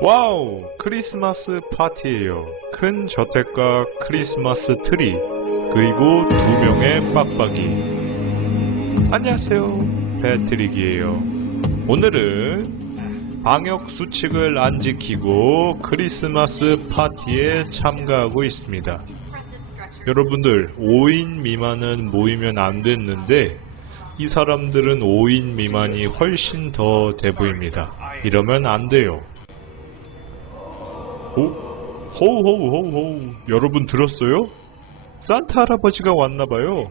와우! 크리스마스 파티예요. 큰 저택과 크리스마스 트리, 그리고 두 명의 빡빡이. 안녕하세요. 패트릭이에요. 오늘은 방역 수칙을 안 지키고 크리스마스 파티에 참가하고 있습니다. 여러분들 5인 미만은 모이면 안 됐는데 이 사람들은 5인 미만이 훨씬 더 돼 보입니다. 이러면 안 돼요. 호? 호호호호 여러분 들었어요? 산타 할아버지가 왔나봐요.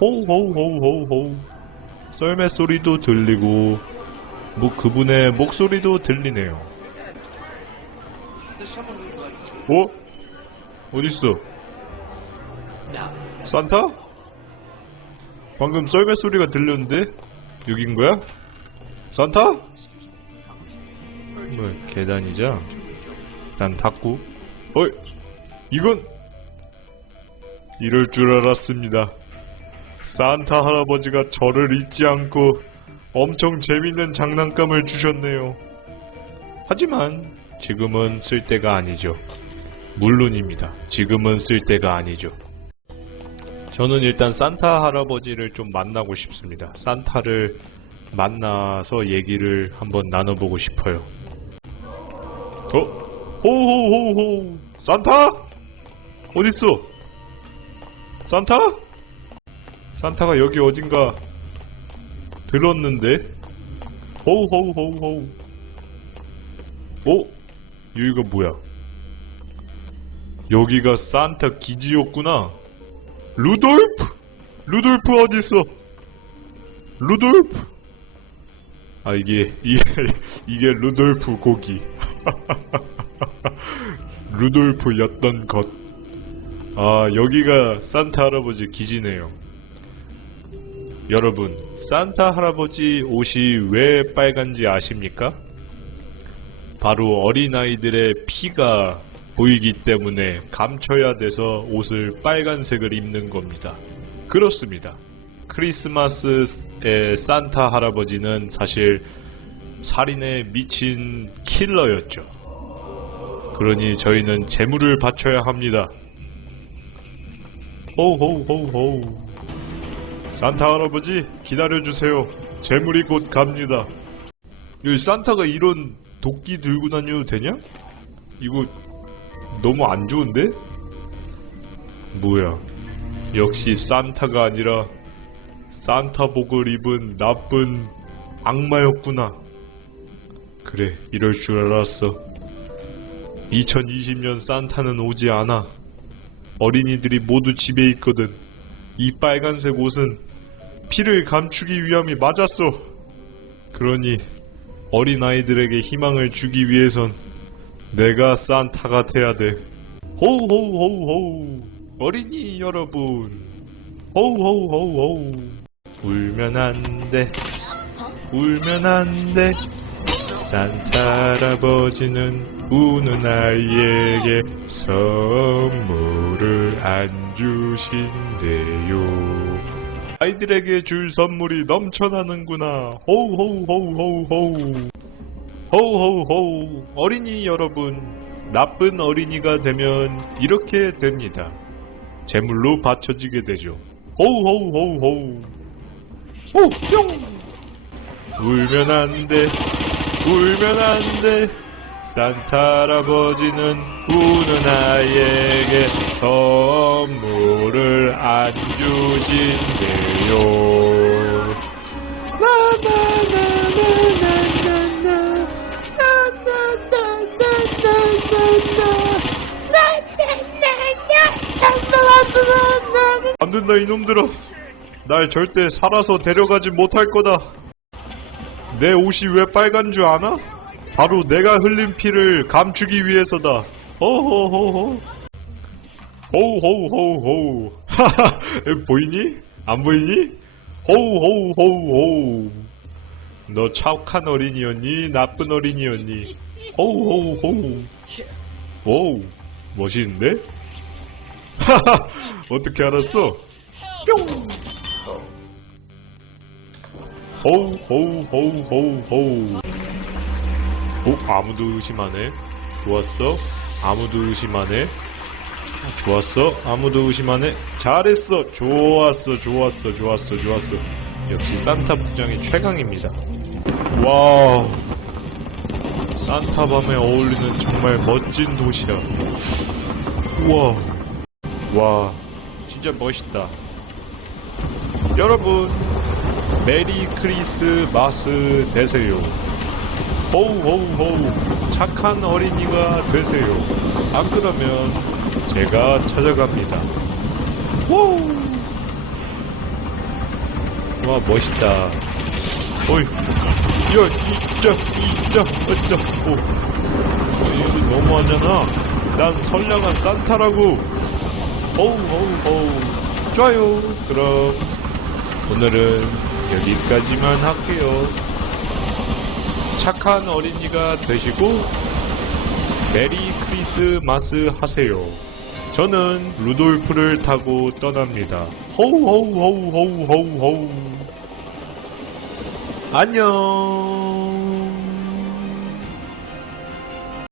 호호호호호 썰매 소리도 들리고 뭐 그분의 목소리도 들리네요. 어? 어딨어? 산타? 방금 썰매 소리가 들렸는데? 여긴 거야? 산타? 뭐 계단이죠? 일단 닫고 어이 이건 이럴 줄 알았습니다. 산타 할아버지가 저를 잊지 않고 엄청 재밌는 장난감을 주셨네요. 하지만 지금은 쓸 때가 아니죠. 물론입니다. 지금은 쓸 때가 아니죠. 저는 일단 산타 할아버지를 좀 만나고 싶습니다. 산타를 만나서 얘기를 한번 나눠보고 싶어요. 어? 호호호호 산타? 어딨어? 산타? 산타가 여기 어딘가 들었는데 호호호호 어? 여기가 뭐야? 여기가 산타 기지였구나 루돌프? 루돌프 어딨어? 루돌프? 아 이게 이게 이게 루돌프 고기 루돌프였던 것. 아, 여기가 산타 할아버지 기지네요. 여러분, 산타 할아버지 옷이 왜 빨간지 아십니까? 바로 어린아이들의 피가 보이기 때문에 감춰야 돼서 옷을 빨간색을 입는 겁니다. 그렇습니다. 크리스마스의 산타 할아버지는 사실 살인에 미친 킬러였죠. 그러니 저희는 재물을 바쳐야 합니다. 호호호호. 산타 할아버지 기다려주세요. 재물이 곧 갑니다. 여기 산타가 이런 도끼 들고 다녀도 되냐? 이거 너무 안 좋은데? 뭐야? 역시 산타가 아니라 산타복을 입은 나쁜 악마였구나. 그래, 이럴 줄 알았어. 2020년 산타는 오지 않아. 어린이들이 모두 집에 있거든. 이 빨간색 옷은 피를 감추기 위함이 맞았어. 그러니 어린아이들에게 희망을 주기 위해선 내가 산타가 돼야 돼. 호호호호 어린이 여러분 호호호호 울면 안 돼. 울면 안 돼. 산타 할아버지는 우는 아이에게 선물을 안 주신대요. 아이들에게 줄 선물이 넘쳐나는구나. 호호호호호. 호호호. 어린이 여러분, 나쁜 어린이가 되면 이렇게 됩니다. 재물로 받쳐지게 되죠. 호호호호. 호, 뿅! 울면 안 돼. 울면 안 돼. 산타 할아버지는 우는 아이에게 선물을 안 주신대요. 안 된다 이놈들아. 날 절대 살아서 데려가지 못할 거다. 내 옷이 왜 빨간 줄 아나? 바로 내가 흘린 피를 감추기 위해서다. 호호호호. 호호호호. 하하, 보이니? 안 보이니? 호호호호. 너 착한 어린이였니? 나쁜 어린이였니? 호호호. 오, 멋있는데? 하하, 어떻게 알았어? 뿅. 호호호호호. 어? 아무도 의심 안 해? 좋았어? 아무도 의심 안 해? 좋았어? 아무도 의심 안 해? 잘했어! 좋았어, 좋았어, 좋았어, 좋았어. 역시 산타 부장이 최강입니다. 와 산타 밤에 어울리는 정말 멋진 도시야. 우와. 와, 진짜 멋있다. 여러분, 메리 크리스마스 되세요. 호우 호우 호우 착한 어린이가 되세요. 안 그러면 제가 찾아갑니다. 우! 와 멋있다. 어이, 야 진짜 진짜 진짜 오, 이거 너무하잖아. 난 선량한 산타라고. 호우 호우 호우 좋아요. 그럼 오늘은 여기까지만 할게요. 착한 어린이가 되시고 메리 크리스마스 하세요. 저는 루돌프를 타고 떠납니다. 호우 호우 호우 호우 호우 호우 안녕